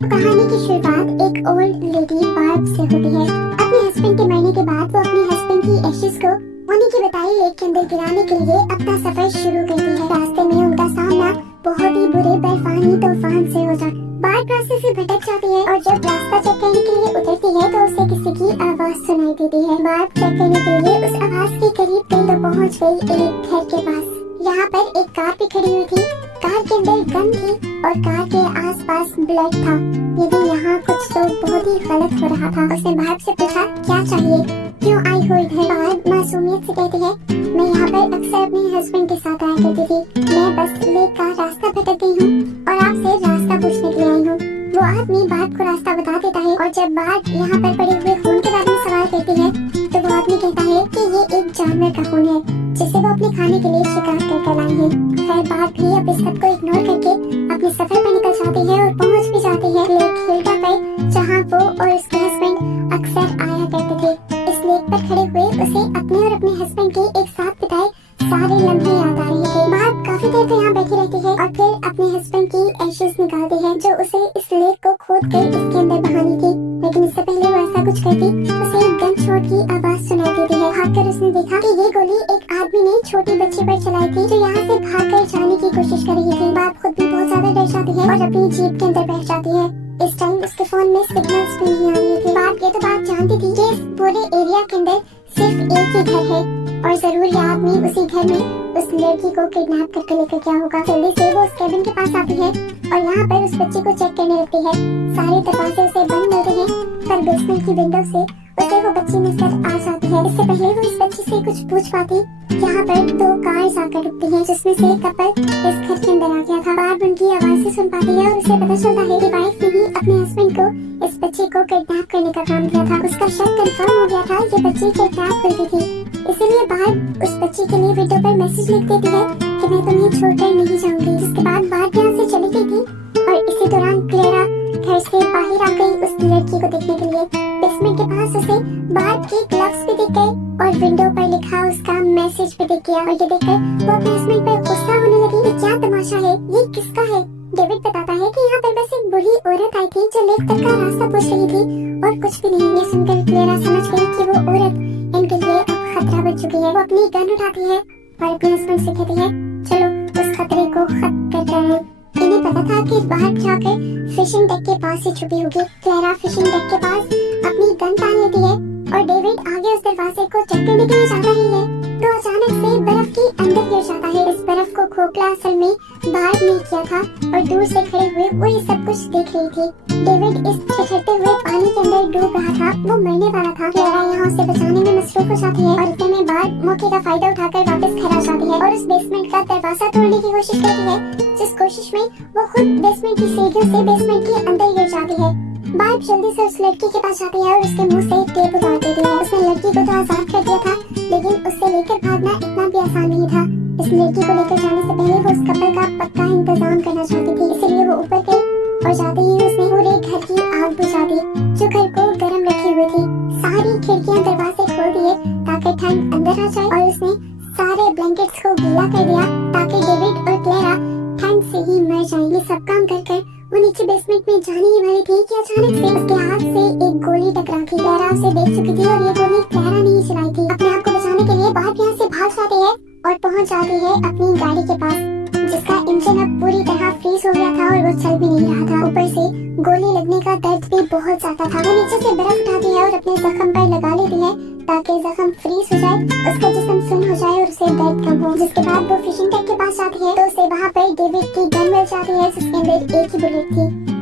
कहानी की शुरुआत एक ओल्ड लेडी बार्ब से होती है। अपने हस्बैंड के मरने के बाद वो अपने हस्बैंड की एशेस को उन्हीं की बताई लेक के अंदर गिराने के लिए अपना सफर शुरू करती है। रास्ते में उनका सामना बहुत ही बुरे बर्फानी तूफान से हो जाता है। बार्ब रास्ते से भटक जाती है और जब रास्ता चेक करने के लिए उतरती है तो उसे किसी की आवाज सुनाई देती है। बार्ब चेक करने के लिए उस आवाज के करीब गई तो पहुंच गई एक घर के पास। यहाँ पर एक कार भी खड़ी हुई थी। कार के अंदर गन थी और कार के आसपास ब्लड था। लेकिन यहाँ कुछ तो बहुत ही गलत हो रहा था। उसने बार्ब से पूछा, क्या चाहिए, क्यों आई हो इधर? बार्ब मासूमियत से कहती है, मैं यहाँ पर अक्सर अपने हस्बैंड के साथ आया करती थी। मैं बस लेक का रास्ता भटक गई हूँ और आपसे रास्ता पूछने के लिए आई हूँ। वो आदमी बार्ब को रास्ता बता देता है और जब बार्ब यहाँ पर पड़े हुए खून के बारे में सवाल करती है तो वो आदमी कहता है कि ये एक जानवर का खून है जिसे वो अपने खाने के लिए शिकार कर लाई है। खैर बार्ब भी अब इस सब को इग्नोर करके अपने सफर पर निकल जाती है और पहुँच भी जाती है लेक हिल्डा पर, जहाँ वो और उसके हस्बैंड अक्सर आया करते थे। इस लेक पर खड़े हुए उसे अपने और अपने हस्बैंड के एक साथ बिताए सारे लम्हे याद आ रहे थे। बार्ब काफी देर तक यहाँ बैठी रहती है और फिर अपने हस्बैंड की एशेस निकालती है जो उसे इस लेक को खोद कर इसके अंदर बहानी थी। लेकिन इससे पहले वो ऐसा कुछ करती उसे एक गन शॉट की आवाज सुनाई देती है। भागकर उसने देखा कि ये गोली एक आदमी ने छोटी बच्ची पर चलाई थी जो यहाँ से भागकर जाने की कोशिश कर रही थी। बार्ब खुद भी बहुत ज्यादा डर जाती है और अपनी जीप के अंदर बैठ जाती है। इस टाइम उसके फोन में सिग्नल्स भी नहीं आ रहे थे। बार्ब ये तो बात जानती थी कि इस पूरे एरिया के अंदर सिर्फ एक ही घर है और जरूर ये आदमी उसी घर में उस लड़की को किडनैप करके लेकर गया होगा। जल्दी से वो उस कैबिन के पास आती है और यहाँ पर उस बच्ची को चेक करने लगती है। सारे दरवाजे उसे बंद मिलते हैं पर बेसमेंट की विंडो से उसे वो बच्ची नजर आ जाती है। इससे पहले वो इस बच्ची से कुछ पूछ पाती, यहाँ पर दो कार्स आकर रुकती हैं जिसमें से एक कपल इस घर के अंदर आ गया था। बार्ब उनकी आवाज से सुन पाती है और उसे पता चलता है कि वाइफ ने ही अपने हस्बैंड को इस बच्ची को किडनैप करने का काम किया था। उसका शक कंफर्म हो गया था ये बच्ची किडनैप हुई थी। इसीलिए बार्ब उस बच्ची के लिए विंडो पर मैसेज लिख देती है कि मैं तुम्हें छोड़कर नहीं जाऊंगी। जिसके बाद बार्ब यहाँ से चली गई थी और इसी दौरान क्लेरा घर से बाहर आ गई उस लड़की को देखने के लिए। बेसमेंट के पास उसे बार्ब के ग्लव्स भी दिख गए और विंडो पर लिखा उसका मैसेज भी दिख गया। और ये देखकर वो अपने हस्बैंड पर गुस्सा होने लगी कि क्या तमाशा है, ये किसका है? डेविड बताता है कि यहाँ पर बस एक बूढ़ी औरत आई थी जो लेक तक का रास्ता पूछ रही थी और कुछ भी नहीं। ये सुनकर क्लेरा समझ गई कि वो औरत इनके लिए अब खतरा बन चुकी है। वो अपनी गन उठाती है और अपने हस्बैंड से कहती है, चलो उस खतरे को खत्म करते हैं। इन्हें पता था कि बाहर जाकर फिशिंग डेक के पास ही छुपी होगी। क्लेरा फिशिंग डेक के पास अपनी गन तान लेती है और डेविड आगे उस दरवाजे को चेक करने के लिए जाता ही है तो अचानक से बर्फ के अंदर गिर जाता है। इस बर्फ को खोखला असल में बार्ब ने किया था और दूर से खड़े हुए वो ये सब कुछ देख रही थी। डेविड इस ठिठुरते हुए पानी के अंदर डूब रहा था, वो मरने वाला था। क्लेरा यहाँ उसे बचाने में मसरूफ हो जाती है और इतने में बार्ब मौके का फायदा उठाकर वापस घर आ जाती है और उस बेसमेंट का दरवाजा तोड़ने की कोशिश करती है, जिस कोशिश में वो खुद बेसमेंट की सीढ़ियों से बेसमेंट के अंदर गिर जाती है। बार्ब जल्दी से उस लड़की के पास जाती है और उसके मुंह से टेप उतार देती है। उसने लड़की को तो आजाद कर दिया था लेकिन उससे लेकर भागना इतना भी आसान नहीं था। इस लड़की को लेकर जाने से पहले वो उस कपल का पक्का इंतजाम करना चाहती थी। इसीलिए वो ऊपर गई और जाते ही उसने पूरे घर की आग बुझा दी जो घर को गर्म रखी हुई थी। सारी खिड़कियां दरवाजे खोल दिए ताकि ठंड अंदर आ जाए और उसने सारे ब्लैंकेट्स को गीला कर दिया ताकि डेविड और क्लेरा ठंड से ही मर जाएं। ये सब काम कर वो नीचे बेसमेंट में जाने ही वाली थी कि अचानक से उसके हाथ से एक गोली टकरा गई। क्लेरा उसे देख चुकी थी और ये गोली क्लेरा ने ही चलाई थी। अपने आप को बचाने के लिए बार्ब यहाँ से भाग जाती है और पहुँच जाती है अपनी गाड़ी के पास जिसका इंजन अब पूरी तरह फ्रीज हो गया था और वो चल भी नहीं रहा था। ऊपर से गोली लगने का दर्द भी बहुत ज्यादा था। वो नीचे से बर्फ उठाती है और अपने जख्म पर लगा लेती है ताकि जख्म फ्रीज हो जाए, उसका जिस्म सुन्न हो जाए और उसे दर्द कम हो। जिसके बाद वो फिशिंग डेक के पास जाती है तो उसे वहाँ पर डेविड की गन मिल जाती है जिसके अंदर एक ही बुलेट थी।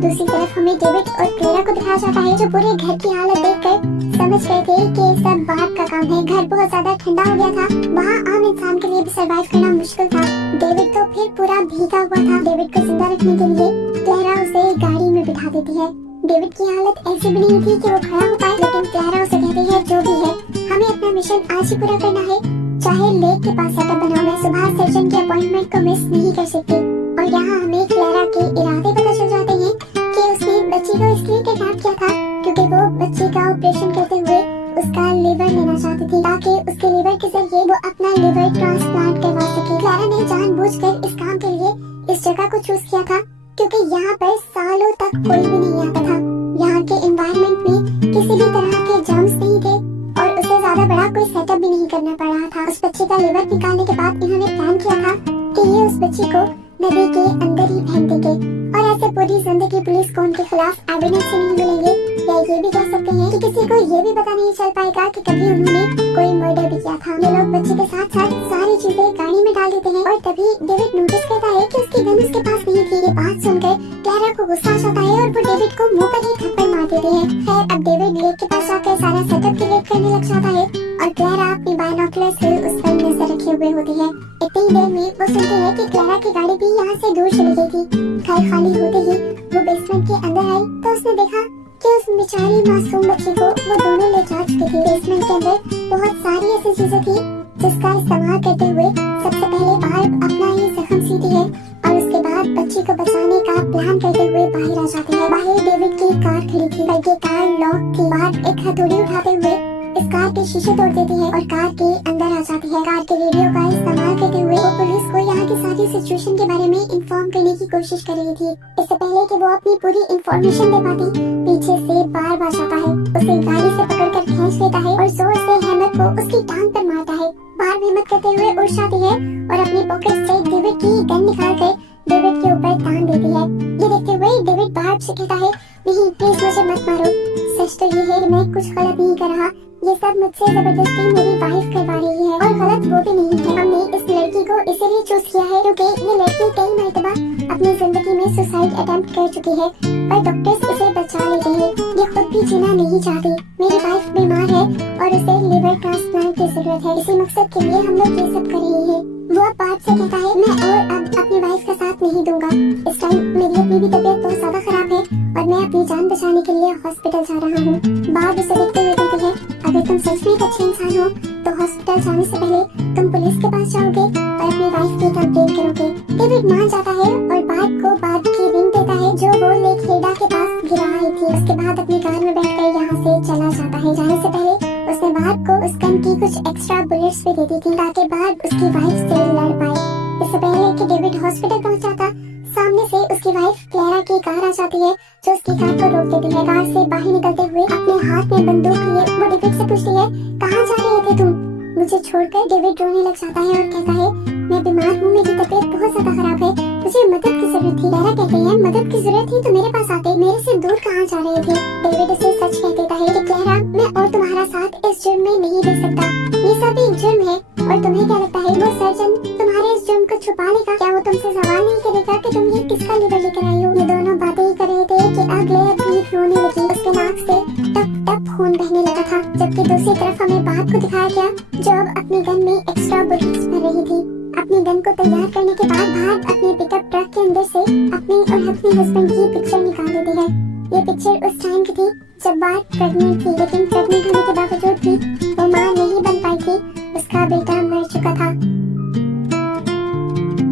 दूसरी तरफ हमें डेविड और क्लेरा को दिखाया जाता है जो पूरे घर की हालत देखकर समझ गए थे कि ये सब बार्ब का काम है। घर बहुत ज्यादा ठंडा हो गया था, वहाँ आम इंसान के लिए भी सरवाइव करना मुश्किल था। डेविड तो फिर पूरा भीगा हुआ था। डेविड को जिंदा रखने के लिए क्लेरा उसे गाड़ी में बिठा देती है। डेविड की हालत ऐसी भी नहीं थी कि वो खड़ा हो पाए लेकिन क्लेरा उसे कहती है जो भी है हमें अपना मिशन आज ही पूरा करना है, चाहे लेक के पास सेटअप बनाओ। मैं सुबह सर्जन के अपॉइंटमेंट को मिस नहीं कर सकती। और यहाँ हमें क्लेरा के इरादे पता चल जाते हैं कि उसने बच्ची को इसलिए किडनैप किया था क्योंकि वो बच्ची का ऑपरेशन करते हुए उसका लिवर लेना चाहती थी ताकि उसके लिवर के जरिए वो अपना लिवर ट्रांसप्लांट करवा सके। क्लेरा ने जानबूझकर इस काम के लिए इस जगह को चूज किया था क्योंकि यहाँ पर पर सालों तक कोई भी नहीं आता था। यहाँ के एनवायरनमेंट में किसी भी तरह के जर्म्स नहीं थे और उसे ज्यादा बड़ा कोई सेटअप भी नहीं करना पड़ रहा था। उस बच्चे का लिवर निकालने के बाद इन्होंने प्लान किया था कि ये उस बच्चे को नदी के अंदर ही फेंक देंगे और ऐसे पूरी जिंदगी पुलिस को उनके खिलाफ एविडेंस ही नहीं मिलेंगे। या ये भी कह सकते हैं कि किसी को ये भी पता नहीं चल पाएगा कि कभी उन्होंने कोई मर्डर भी किया था। ये लोग बच्चे के साथ साथ सारी चीजें गाड़ी में डाल देते हैं और तभी डेविड नोटिस करता है कि उसकी गन उसके पास नहीं थी। ये बात सुनकर क्लैरा को गुस्सा आ जाता है और वो डेविड को मुंह पर ही थप्पड़ मार देते हैं। खैर अब डेविड लेक के पास आकर सारा सेटअप क्रिएट करने लग जाता है और क्लैरा अपनी बायनोकुलर से उस पर नजर रखे हुए होती है। इतनी देर में वो सुनते हैं कि क्लैरा की गाड़ी भी यहाँ से दूर चली गई थी। घर खाली होते ही वो बेसमेंट के अंदर आई तो उसने देखा कि उस बेचारी मासूम बच्ची को वो दोनों ले जा चुके थे। बेसमेंट के अंदर बहुत सारी ऐसी चीजें थी जिसका इस्तेमाल करते हुए सबसे पहले बार्ब अपना ही जख्म सीती है और उसके बाद बच्ची को बचाने का प्लान करते हुए बाहर आ जाती है। बाहर डेविड की कार खड़ी थी पर ये कार लॉक थी। बार्ब एक हथौड़ी उठाते हुए इस कार के शीशे तोड़ देती है और कार के अंदर आ जाती है। कार के रेडियो का इस्तेमाल करते हुए वो पुलिस को यहाँ की सारी सिचुएशन के बारे में इंफॉर्म करने की कोशिश कर रही थी। इससे पहले कि वो अपनी पूरी इंफॉर्मेशन दे पाती पीछे से बार्ब आ जाता है, उसे गाड़ी से पकड़कर खींच लेता है और जोर से हैमर को उसकी टांग पर मारता है। बार्ब हिम्मत करते हुए उठ जाती है और अपनी पॉकेट से डेविड की गन निकालकर डेविड के ऊपर तान देती है। ये देखते हुए डेविड बार्ब से कहता है, नहीं प्लीज मुझे मत मारो, सच तो ये है मैं कुछ गलत नहीं कर रहा, ये सब मुझसे जबरदस्ती मेरी वाइफ करवा रही है और गलत वो भी नहीं है। हमने इस लड़की को इसीलिए चूज किया है क्योंकि ये लड़की कई मर्तबा अपनी जिंदगी में सुसाइड अटेम्प्ट कर चुकी है पर डॉक्टर्स इसे बचा लेते हैं। ये खुद भी जीना नहीं चाहती। मेरी वाइफ बीमार है और उसे लिवर ट्रांसप्लांट की जरूरत है। इसी मकसद के लिए हम लोग ये सब कर रहे हैं। वो अब बात से कहता है, मैं और अब अपनी वाइफ का साथ नहीं दूंगा। इस टाइम मेरी अपनी भी तबीयत बहुत ज्यादा खराब है और मैं अपनी जान बचाने के लिए हॉस्पिटल जा रहा हूँ। बार्ब उसे देखते हुए कहती है, अगर तुम सच में एक अच्छे इंसान हो तो हॉस्पिटल जाने से पहले तुम पुलिस के पास जाओगे और अपनी वाइफ की कंप्लेंट करोगे। डेविड मान जाता है और बार्ब को बार्ब की रिंग देता है जो वो लेक हेडा के पास गिरा आई थी। उसके बाद अपनी कार में बैठकर यहाँ से चला जाता है। जाने से पहले उसने बार्ब को उस गन की कुछ एक्स्ट्रा बुलेट्स भी दे दी थी ताकि बार्ब उसकी वाइफ से लड़ पाए। इससे पहले कि डेविड हॉस्पिटल पहुँचा था, सामने से उसकी वाइफ क्लैरा की कार आ जाती है जो उसकी कार को रोक देती है। कार से बाहर निकलते हुए अपने हाथ में बंदूक लिए वो डेविड से पूछती है, कहाँ जा रहे थे तुम? मुझे छोड़कर डेविड रोने लग जाता है और कहता है, मैं बीमार हूँ, मेरी तबीयत बहुत ज्यादा खराब है, मुझे मदद की जरूरत थी। क्लैरा कहती है, मदद की जरूरत थी तो मेरे पास आते, मेरे से दूर कहाँ जा रहे थे? डेविड उसे सच कह देता है कि क्लैरा मैं और तुम्हारा साथ इस जुर्म में नहीं दे सकता, ये सब एक जुर्म है। और तुम्हें क्या लगता है वो सर्जन तुम्हारे इस जुर्म को छुपा लेगा? क्या वो तुमसे सवाल नहीं करेगा कि तुम ये किसका लिवर लेकर आई हो? ये दोनों बातें ही कर रहे थे कि अगले ब्रीफ रोने लगी। उसके नाक से टप टप खून बहने लगा था जबकि दूसरी तरफ हमें बार्ब को दिखाया गया जो अब अपनी गन में एक्स्ट्रा बुलेट्स भर रही थी। अपनी गन को तैयार करने के बाद बार्ब अपने पिकअप ट्रक के अंदर से अपनी और अपने हस्बैंड की पिक्चर निकाल देती है। ये पिक्चर उस टाइम की थी जब बार्ब प्रेग्नेंट थी, लेकिन प्रेग्नेंट होने के बावजूद भी वो मां नहीं बन पाई थी, उसका बेटा मर चुका था।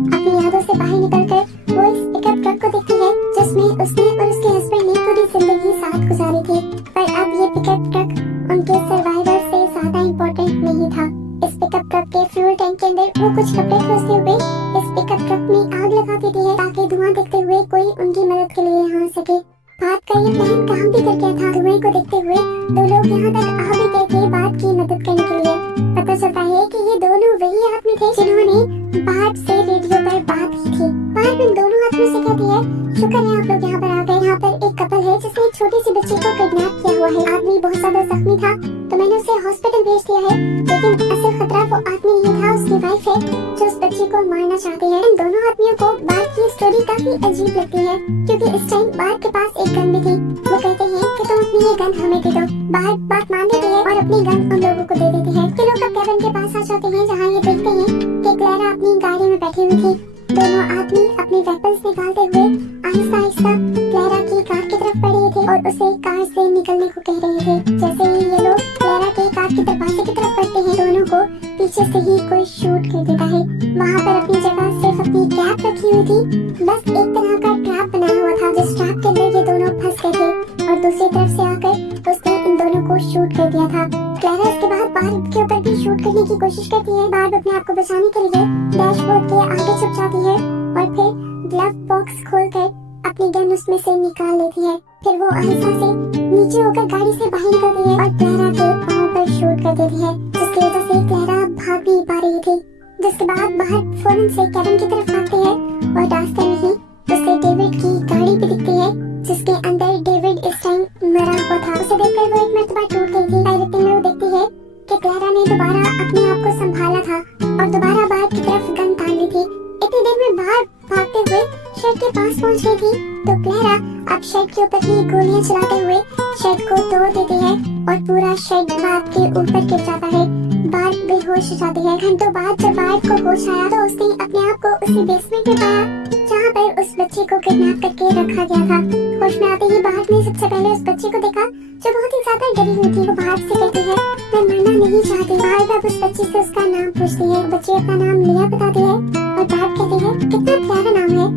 अपनी यादों से बाहर निकलकर वो इस पिकअप ट्रक को देखती है जिसमें उसने और उसके हस्बैंड ने पूरी जिंदगी साथ गुजारी थी। पर अब ये पिकअप ट्रक उनके सर्वाइवल से ज्यादा इम्पोर्टेंट नहीं था। इस पिकअप ट्रक के फ्यूल टैंक के अंदर वो कुछ कपड़े खोसते हुए इस पिकअप ट्रक में आग लगा देती है ताकि धुआं देखते हुए कोई उनकी मदद के लिए यहाँ आ सके। बात का ये प्लान काम भी कर गया था। धुएं को देखते हुए दो लोग यहाँ तक आ भी गए थे बार्ब की मदद करने के लिए। पता चलता है कि ये दोनों वही आदमी थे जिन्होंने बार्ब से रेडियो पर बात की थी। बार्ब इन दोनों आदमियों से कहती है, शुक्र है आप लोग यहाँ पर आ गए। यहाँ पर एक कपल है जिसने एक छोटी सी बच्ची को किडनैप किया हुआ है। आदमी बहुत ज्यादा जख्मी था तो मैंने उसे हॉस्पिटल भेज दिया है, लेकिन असल खतरा वो आदमी नहीं था, उसकी वाइफ है जो उस बच्ची को मारना चाहती है। इन दोनों आदमियों को बार्ब की स्टोरी काफी अजीब लगती है क्योंकि इस टाइम बार्ब के पास एक गन भी थी। वो कहते हैं कि तुम अपनी ये गन हमें दे दो। बार्ब बात मान लेती है और अपनी गन उन लोगों को दे देती है। ये लोग अब केविन के पास आ जाते हैं जहाँ ये देखते हैं कि क्लैरा अपनी गाड़ी में बैठी हुई थी। दोनों आदमी अपने वेपन्स निकालते हुए आहिस्ता आहिस्ता क्लैरा की कार की तरफ बढ़ रहे थे और उसे कार से निकलने को कह रहे थे। जैसे ही ये लोग क्लैरा के कार के दरवाजे की तरफ बढ़ते हैं, दोनों को पीछे से ही कोई शूट कर देता है। वहाँ पर अपनी जगह सिर्फ अपनी कैप रखी हुई थी, बस एक तरह का ट्रैप बनाया हुआ था जिस ट्रैप के अंदर ये दोनों फंस गए थे और दूसरी तरफ से आकर उसने इन दोनों को शूट कर दिया था। क्लैरा इसके बाद बार्ब के ऊपर भी शूट करने की कोशिश करती है। बार्ब अपने आप को बचाने के लिए डैशबोर्ड के आगे छुप जाती है और फिर ग्लव बॉक्स खोलकर अपनी गन उसमें से निकाल लेती है। फिर वो आहिस्ता से नीचे होकर गाड़ी से बाहर निकलती है और क्लारा के पाँव पर शूट कर देती है, जिसकी वजह से क्लारा भाग नहीं पा रही थी। जिसके बाद बाहर फौरन से केविन की तरफ भागती है और रास्ते में ही उसे डेविड की गाड़ी भी दिखती है, जिसके अंदर डेविड इस टाइम मरा हुआ था। उसे देखकर वो एक मर्तबा टूट गई थी। डायरेक्टिंग में वो देखती है कि क्लारा ने दोबारा अपने आप को संभाला था और दोबारा बाहर की तरफ गन तान ली थी। इतनी देर में बाहर भागते हुए शेड के पास पहुंच गई थी तो क्लारा अब शेड के ऊपर ही गोलियां चलाते हुए शेड को तोड़ देती है और पूरा शेड बार्ब के ऊपर गिर जाता है। बार्ब बेहोश हो जाती है। घंटों बाद जब बार्ब को होश आया तो उसने अपने आप को उसी बेसमेंट में पाया जहाँ पर उस बच्चे को किडनैप करके रखा गया था। होश में आते ही बार्ब ने सबसे पहले उस बच्चे को देखा जो बहुत ही ज्यादा डरी हुई थी। वो बार्ब से कहती है मैं मरना नहीं चाहती। बार्ब अब उस बच्चे से उसका नाम पूछती है। बच्चे अपना नाम लिया बताती है और बार्ब कहती है कितना प्यारा नाम है,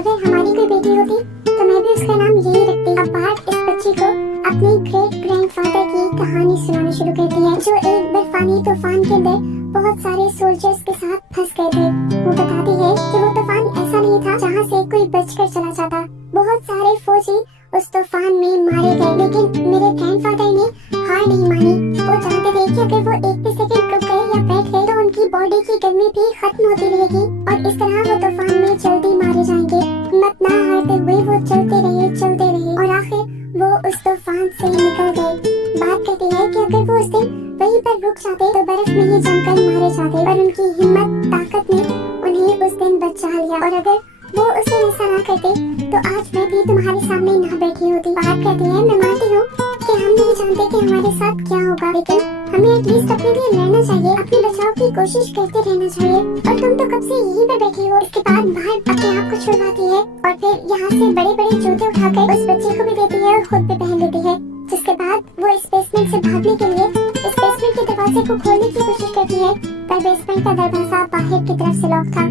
अगर हमारी कोई बेटी होती तो मैं भी उसका नाम यही रखती। अब बार्ब इस बच्ची को अपने ग्रेट ग्रैंडफादर की कहानी सुनाना शुरू करती है, जो एक बर्फानी तूफान के अंदर बहुत सारे सोल्जर्स के साथ फंस गए थे। वो बताती है कि वो तूफान ऐसा नहीं था जहाँ से कोई बचकर चला जाता। बहुत सारे फौजी उस तूफान में मारे गए, लेकिन मेरे ग्रैंडफादर ने हार नहीं मानी। वो जानते थे कि अगर वो एक भी सेकंड रुक गए या बैठ गए तो उनकी बॉडी की गर्मी भी खत्म होती रहेगी और इस तरह वो तूफान में जल्दी मारे जाएंगे। हिम्मत ना हारते हुए वो चलते रहे और आखिर वो उस तूफान से निकल गए। बात कहती है कि अगर वो उस दिन वहीं पर रुक जाते तो बर्फ में ही जमकर मारे जाते, पर उनकी हिम्मत ताकत ने उन्हें उस दिन बचा लिया और अगर वो उस दिन ऐसा ना करते तो आज मैं भी तुम्हारे सामने ना बैठी होती। बात कहती है मैं मानती हूँ कि हम नहीं जानते कि हमारे साथ क्या होगा, लेकिन हमें एटलीस्ट अपने लिए लड़ना चाहिए, अपने बचाव की कोशिश करते रहना चाहिए। और तुम तो कब से यहीं पर बैठी हो। इसके बाद बाहर अपने आप को छुड़वाती है और फिर यहाँ से बड़े बड़े जूते उठाकर उस बच्चे को भी देती है और खुद भी पहन लेती है। जिसके बाद वो इस बेसमेंट से भागने के लिए इस बेसमेंट के दरवाजे को खोलने की कोशिश करती है, पर बेसमेंट का दरवाजा बाहर की तरफ से लॉक था।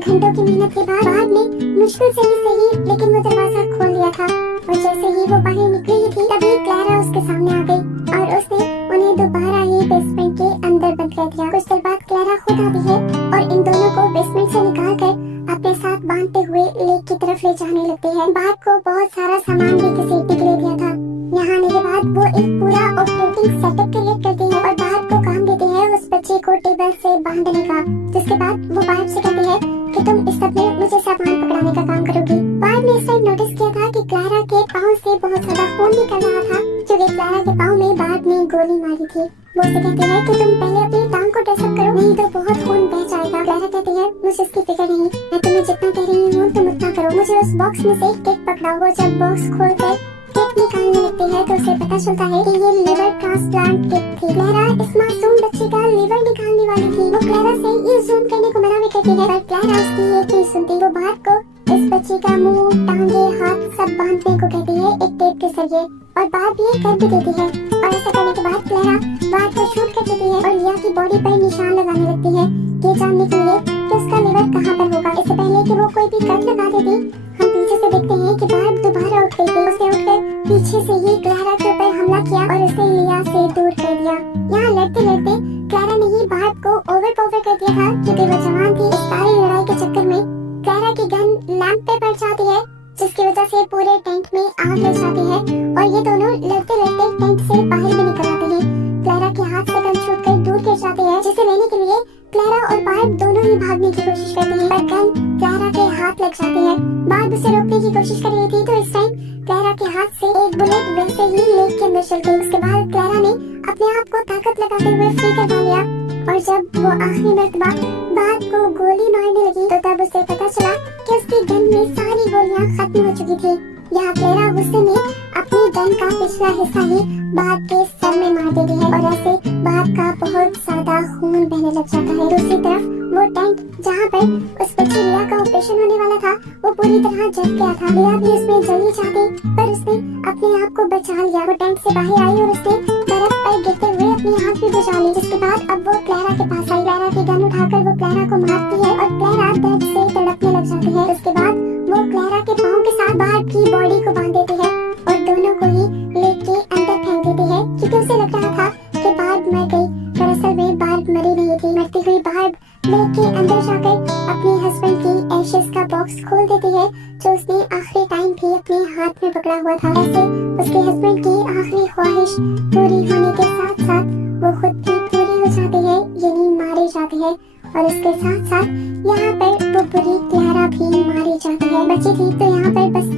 घंटों की मेहनत के बाद बार्ब ने मुश्किल से ही सही लेकिन वो दरवाजा खोल लिया था और जैसे ही वो बाहर निकली ही थी तभी क्लारा उसके सामने आ गई और उसने उन्हें दोबारा ही बेसमेंट के अंदर बंद कर दिया। कुछ देर बाद क्लारा खुद आती है और इन दोनों को बेसमेंट से निकाल कर अपने साथ बांधते हुए लेक की तरफ ले जाने लगती है। बार्ब को बहुत सारा सामान भी घसीटने के लिए दिया था। यहाँ आने के बाद वो एक पूरा ऑपरेटिंग सेटअप क्रिएट करती है और बार्ब को काम देती है उस बच्चे को टेबल से बांधने का। जिसके बाद वो बार्ब से कहती है कि तुम इस सब में मुझे सामान पकड़ाने का काम करोगी। बार्ब ने इस टाइम नोटिस किया था कि क्लारा के पाँव से बहुत ज्यादा खून निकल रहा था, क्योंकि क्लारा के पाँव में बार्ब ने गोली मारी थी। वो उसे कहती है कि तुम पहले अपनी टांग को ड्रेसअप करो, नहीं तो बहुत खून बह जाएगा। क्लारा कहती है मुझे इसकी फिक्र नहीं, मैं तुम्हें जितना कह रही हूँ तुम उतना करो। मुझे उस बॉक्स में से केक पकड़ाओ। वो जब बॉक्स खोलकर केक निकालने लगती है तो उसे पता चलता है कि ये लिवर ट्रांसप्लांट केक थी। क्लारा इस मासूम बच्चे का लिवर निकालने वाली थी। वो क्लारा से ये जूम करने को मना भी करती है, पर क्लारा उसकी एक नहीं सुनती। वो बार्ब को इस बच्चे का मुंह, टांगे, हाथ सब बांधने को कहती है एक टेप के जरिए और बार्ब ये कर भी देती है। और ऐसा करने के बाद क्लारा बार्ब को शूट कर देती है और लिया की बॉडी पर निशान लगाने लगती है, ये जानने के लिए कि उसका लिवर कहाँ पर होगा। इससे पहले कि वो कोई भी कट लगा देती, हम पीछे से देखते हैं कि बार्ब दोबारा उठ गई थी। उसने उठकर पीछे से ही क्लारा के ऊपर हमला किया और उसे लिया से दूर कर दिया। यहाँ लड़ते लड़ते क्लारा ने ही बार्ब को ओवरपावर कर दिया था, क्योंकि वो जवान थी। इस सारी लड़ाई के चक्कर में क्लारा की गन लैंप पे पड़ जाती है, जिसकी वजह से पूरे टेंट में आग लग जाती है और ये दोनों लड़ते लड़ते टेंट से बाहर भी निकल आते हैं। क्लारा के हाथ से गन छूट कर दूर गिर जाती है, जिसे लेने के लिए क्लारा और बार्ब दोनों ही भागने की कोशिश करते हैं, पर गन क्लारा के हाथ लग जाती है। बार्ब उसे रोकने की कोशिश कर रही थी तो इस टाइम क्लारा के हाथ से एक बुलेट वैसे ही लेक के अंदर चल गई। उसके बाद क्लारा ने अपने आप को ताकत लगाते हुए फ्री करवा लिया और जब वो आखिरी मर्तबा बार्ब को गोली मारने लगी तो तब उसे पता चला कि उसकी गन में सारी गोलियां खत्म हो चुकी थी। यहाँ क्लारा गुस्से में अपनी गन का पिछला हिस्सा ही बार्ब के सर में मार देती है और ऐसे बार्ब का बहुत ज्यादा खून बहने लग जाता है। दूसरी तरफ वो टेंट जहाँ पर उस बच्ची लिया का ऑपरेशन होने वाला था वो पूरी तरह जल गया था। लिया भी उसमें जलनी चाहती, पर उसने अपने आप को बचा लिया। वो टेंट से बाहर आई और उसने बर्फ पर गिरते हुए अपनी आँख भी बुझा ली। जिसके बाद अब वो क्लारा के पास आई। क्लारा की गन उठाकर वो क्लारा को मारती है और क्लारा दर्द से तड़पने लग जाती है। उसके बाद वो क्लारा के पाँव के साथ बार्ब की बॉडी को बांध देती है और दोनों को ही लेक के अंदर फेंक देती है, क्योंकि उसे लग रहा था कि बार्ब मर गई। दरअसल में बार्ब मरी नहीं थी। मरती हुई बार्ब लेक के अंदर जाकर अपने हस्बैंड की एशेस का बॉक्स खोल देती है, जो आखिरी टाइम भी अपने हाथ में पकड़ा हुआ था। ऐसे उसके हस्बैंड की आखिरी ख्वाहिश पूरी होने के साथ साथ वो खुद भी पूरी हो जाती है, यानी मारी जाती है। और उसके साथ साथ यहाँ पर वो बुरी क्लारा भी मारी जाती है। बची थी तो यहाँ पर बस